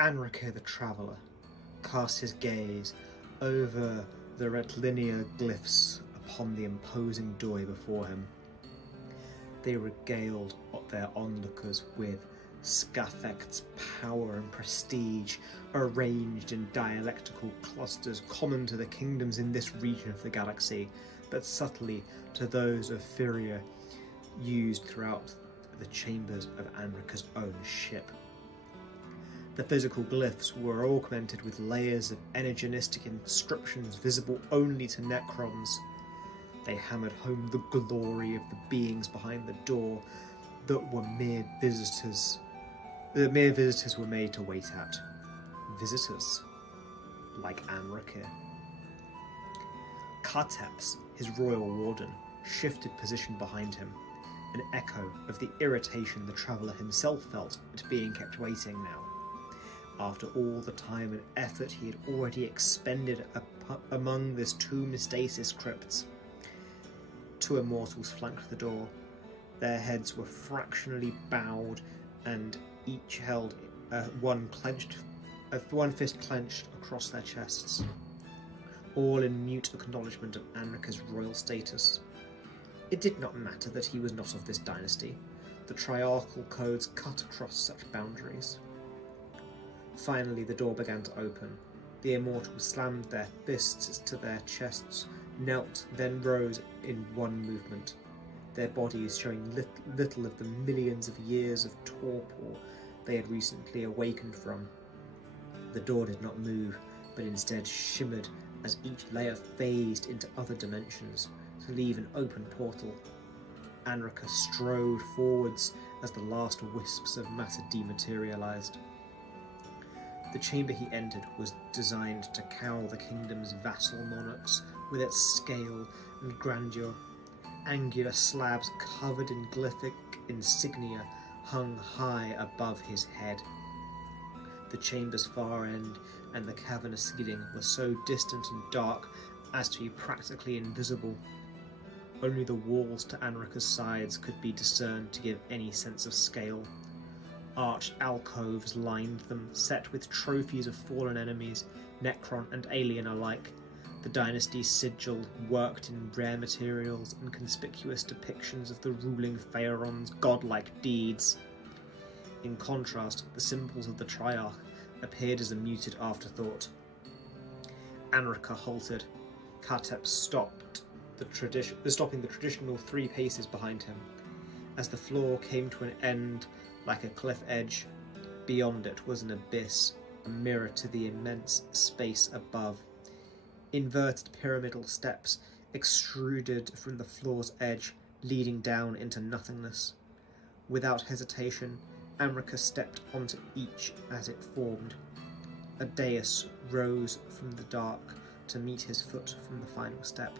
Anrakyr the Traveller cast his gaze over the rectilinear glyphs upon the imposing doorway before him. They regaled their onlookers with Scathect's power and prestige, arranged in dialectical clusters common to the kingdoms in this region of the galaxy, but subtly to those of Fyria, used throughout the chambers of Anrakyr's own ship. The physical glyphs were augmented with layers of energetic inscriptions visible only to Necrons. They hammered home the glory of the beings behind the door that were mere visitors were made to wait at. Visitors like Anrakyr. Custodes, his royal warden, shifted position behind him, an echo of the irritation the traveller himself felt at being kept waiting now. After all the time and effort he had already expended among this tomb stasis crypts. Two immortals flanked the door. Their heads were fractionally bowed, and each held one fist clenched across their chests, all in mute acknowledgement of Anrakyr's royal status. It did not matter that he was not of this dynasty. The triarchal codes cut across such boundaries. Finally, the door began to open. The immortals slammed their fists to their chests, knelt, then rose in one movement, their bodies showing little of the millions of years of torpor they had recently awakened from. The door did not move, but instead shimmered as each layer phased into other dimensions to leave an open portal. Anrakyr strode forwards as the last wisps of matter dematerialized. The chamber he entered was designed to cow the kingdom's vassal monarchs with its scale and grandeur. Angular slabs covered in glyphic insignia hung high above his head. The chamber's far end and the cavernous ceiling were so distant and dark as to be practically invisible. Only the walls to Anrakyr's sides could be discerned to give any sense of scale. Arched alcoves lined them, set with trophies of fallen enemies, Necron and alien alike. The dynasty's sigil worked in rare materials and conspicuous depictions of the ruling Pharaoh's godlike deeds. In contrast, the symbols of the Triarch appeared as a muted afterthought. Anrakyr halted. Custodes stopping the traditional 3 paces behind him. As the floor came to an end like a cliff edge, beyond it was an abyss, a mirror to the immense space above. Inverted pyramidal steps extruded from the floor's edge, leading down into nothingness. Without hesitation, Anrakyr stepped onto each as it formed. A dais rose from the dark to meet his foot from the final step.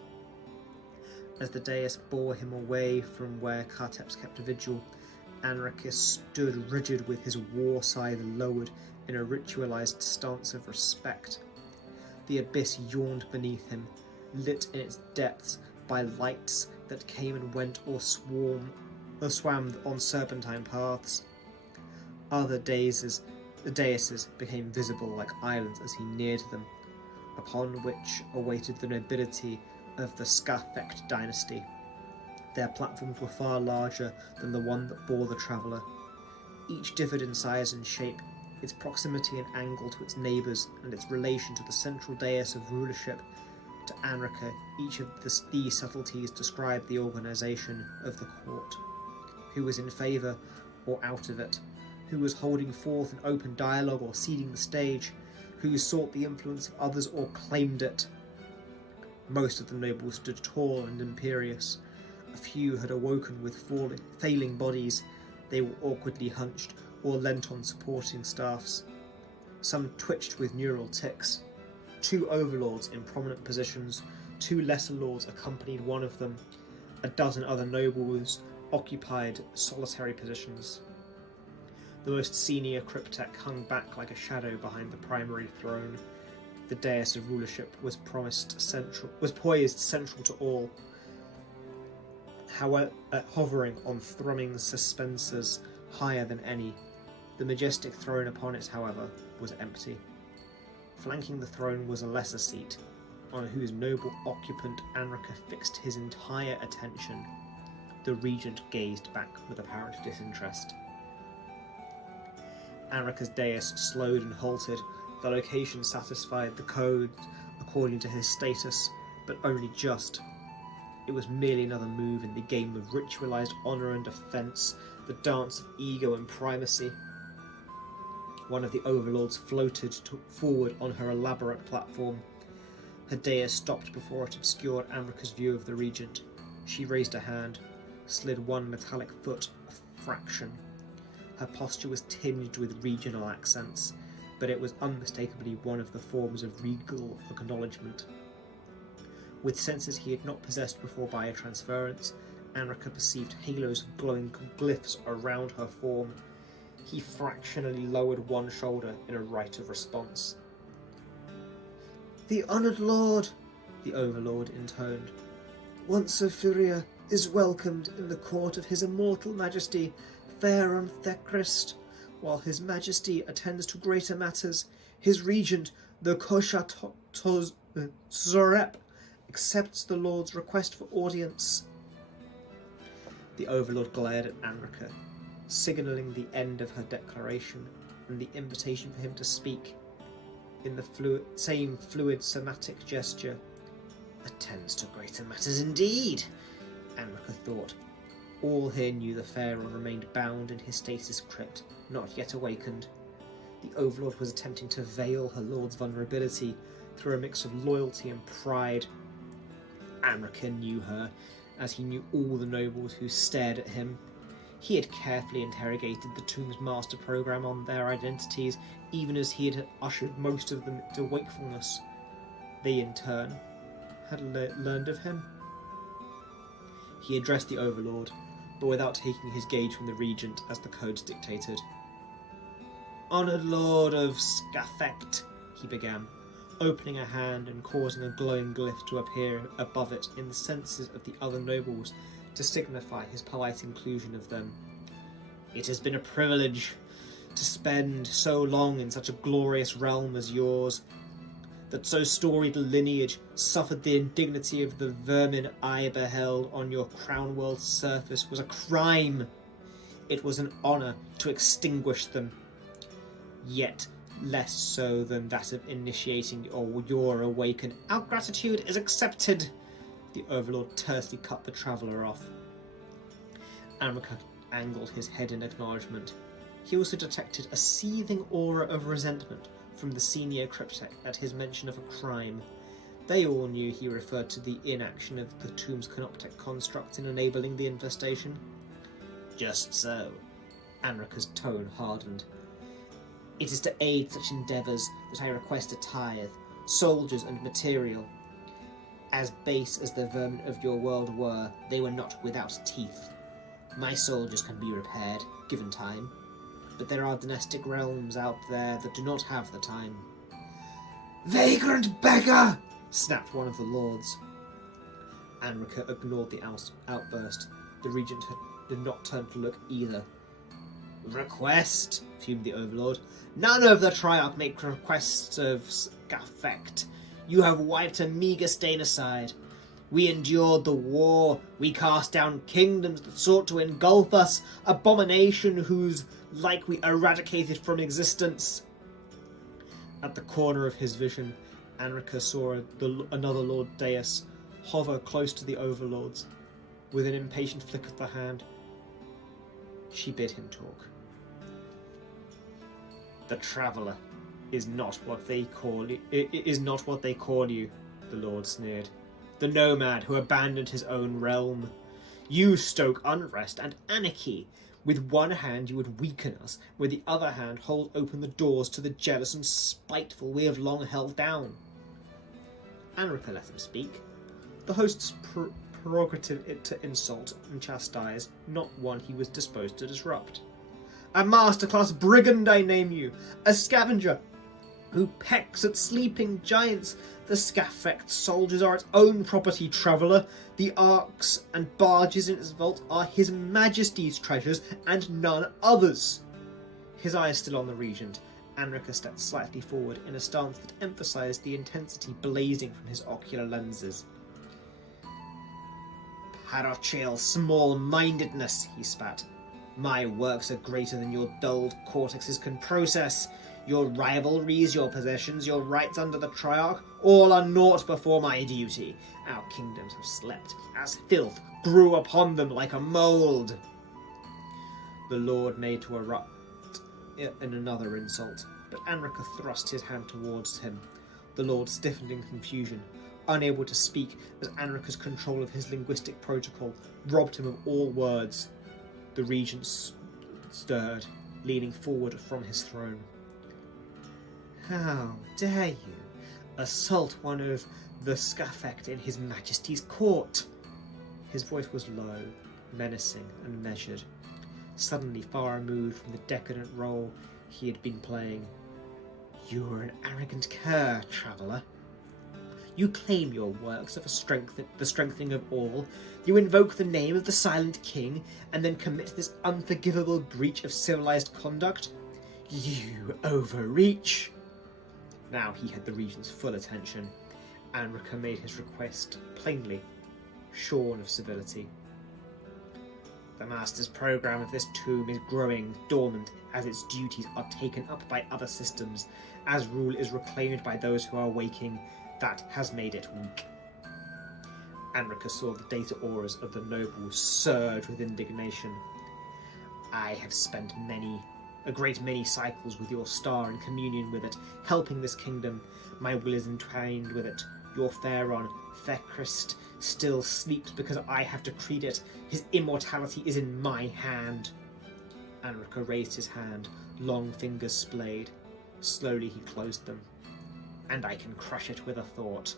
As the dais bore him away from where Custodes kept vigil, Anrakyr stood rigid with his war scythe lowered in a ritualized stance of respect. The abyss yawned beneath him, lit in its depths by lights that came and went or swam on serpentine paths. Other daises became visible like islands as he neared them, upon which awaited the nobility of the Scathect dynasty. Their platforms were far larger than the one that bore the traveller. Each differed in size and shape, its proximity and angle to its neighbours, and its relation to the central dais of rulership. To Anrakyr, each of these subtleties described the organisation of the court. Who was in favour or out of it? Who was holding forth an open dialogue or ceding the stage? Who sought the influence of others or claimed it? Most of the nobles stood tall and imperious. A few had awoken with failing bodies. They were awkwardly hunched or leant on supporting staffs. Some twitched with neural tics. 2 overlords in prominent positions, 2 lesser lords accompanied one of them. A dozen other nobles occupied solitary positions. The most senior cryptech hung back like a shadow behind the primary throne. The dais of rulership was poised central to all, however, hovering on thrumming suspensors higher than any. The majestic throne upon it, however, was empty. Flanking the throne was a lesser seat, on whose noble occupant Anrakyr fixed his entire attention. The Regent gazed back with apparent disinterest. Anrakyr's dais slowed and halted. The location satisfied the code according to his status, but only just. It was merely another move in the game of ritualized honour and offence, the dance of ego and primacy. One of the overlords floated forward on her elaborate platform. Her dais stopped before it obscured Anrakyr's view of the Regent. She raised a hand, slid one metallic foot a fraction. Her posture was tinged with regional accents, but it was unmistakably one of the forms of regal acknowledgement. With senses he had not possessed before by a transference, Anrakyr perceived halos of glowing glyphs around her form. He fractionally lowered one shoulder in a rite of response. "The honoured lord," the Overlord intoned, "once of Furia, is welcomed in the court of his immortal majesty, Fair Thecrist. While his majesty attends to greater matters, his regent, the Custodes, accepts the lord's request for audience." The Overlord glared at Anrakyr, signalling the end of her declaration and the invitation for him to speak. In the same fluid somatic gesture, "Attends to greater matters indeed," Anrakyr thought. All here knew the Pharaoh remained bound in his stasis crypt, not yet awakened. The Overlord was attempting to veil her lord's vulnerability through a mix of loyalty and pride. Anrakyr knew her, as he knew all the nobles who stared at him. He had carefully interrogated the Tomb's master program on their identities, even as he had ushered most of them into wakefulness. They, in turn, had learned of him. He addressed the Overlord, but without taking his gaze from the Regent as the codes dictated. "Honoured Lord of Scafect," he began, opening a hand and causing a glowing glyph to appear above it in the senses of the other nobles to signify his polite inclusion of them. "It has been a privilege to spend so long in such a glorious realm as yours. That so storied a lineage suffered the indignity of the vermin I beheld on your crown world's surface was a crime. It was an honour to extinguish them, yet less so than that of initiating your awakened. Our gratitude is accepted." The Overlord tersely cut the traveller off. Anrakyr angled his head in acknowledgement. He also detected a seething aura of resentment from the senior cryptech at his mention of a crime. They all knew he referred to the inaction of the Tomb's canoptek construct in enabling the infestation. "Just so." Anrakyr's tone hardened. "It is to aid such endeavours that I request a tithe, soldiers and material. As base as the vermin of your world were, they were not without teeth. My soldiers can be repaired, given time. But there are dynastic realms out there that do not have the time." "Vagrant beggar!" snapped one of the lords. Anrakyr ignored the outburst. The Regent did not turn to look either. "Request?" fumed the Overlord. "None of the Triarch make requests of Scafect. You have wiped a meagre stain aside. We endured the war. We cast down kingdoms that sought to engulf us, abomination whose like we eradicated from existence." At the corner of his vision, Anrakyr saw another Lord Deus hover close to the Overlord's. With an impatient flick of the hand, she bid him talk. "The Traveller is not what they call you. The Lord sneered. "The nomad who abandoned his own realm. You stoke unrest and anarchy. With one hand you would weaken us, with the other hand hold open the doors to the jealous and spiteful we have long held down." Anrakyr let him speak. The host's prerogative to insult and chastise, not one he was disposed to disrupt. "A master-class brigand I name you, a scavenger who pecks at sleeping giants. The Scafect soldiers are its own property, traveller. The arks and barges in its vault are his majesty's treasures and none others." His eyes still on the Regent, Anrakyr stepped slightly forward in a stance that emphasised the intensity blazing from his ocular lenses. "Parochial small-mindedness," he spat. "My works are greater than your dulled cortexes can process. Your rivalries, your possessions, your rights under the Triarch, all are naught before my duty. Our kingdoms have slept, as filth grew upon them like a mould." The Lord made to erupt in another insult, but Anrakyr thrust his hand towards him. The Lord stiffened in confusion, unable to speak as Anrakyr's control of his linguistic protocol robbed him of all words. The Regent stirred, leaning forward from his throne. "How dare you assault one of the Scafect in His Majesty's court?" His voice was low, menacing and measured, suddenly far removed from the decadent role he had been playing. "You are an arrogant cur, traveller. You claim your works are for the strengthening of all. You invoke the name of the Silent King, and then commit this unforgivable breach of civilized conduct. You overreach." Now he had the Regent's full attention. Anrakyr made his request plainly, shorn of civility. "The Master's program of this tomb is growing dormant as its duties are taken up by other systems, as rule is reclaimed by those who are waking. That has made it weak." Anrakyr saw the data auras of the nobles surge with indignation. "I have spent a great many cycles with your star in communion with it, helping this kingdom. My will is entwined with it. Your Pharaon, Thechrist, still sleeps because I have decreed it. His immortality is in my hand." Anrakyr raised his hand, long fingers splayed. Slowly he closed them. "And I can crush it with a thought."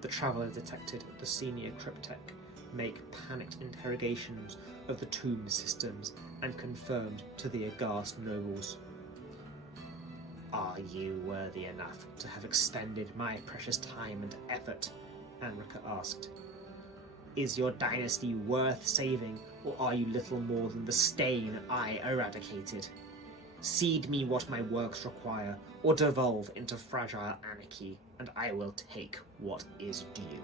The traveller detected the senior cryptech make panicked interrogations of the tomb systems and confirmed to the aghast nobles. "Are you worthy enough to have expended my precious time and effort?" Anrakyr asked. "Is your dynasty worth saving, or are you little more than the stain I eradicated? Cede me what my works require, or devolve into fragile anarchy, and I will take what is due."